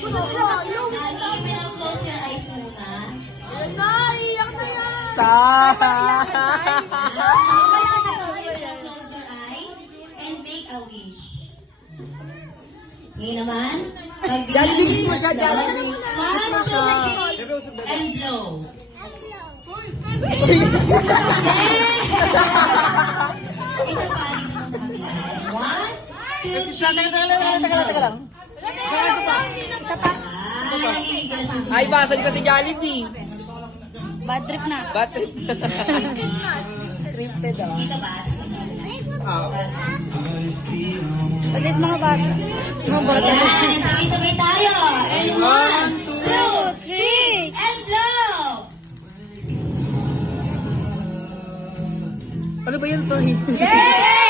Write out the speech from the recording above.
Close your eyes muna. Close your eyes and make a wish. Ngayon naman, Jollibee mo siya, Jollibee. 1, 2, 3, and blow. Isa pa, dito sa kabila. 1, 2, 3, Teka lang. Isa pa. Ay, basan ka si Jollibee. Bad trip na. Bad trip. Scripted ah. Dito ba? Alis mga bata. Mga bata. Yan, sabay-sabay tayo. And 1, 2, 3, and blow! Ano ba yan, sorry? Yay!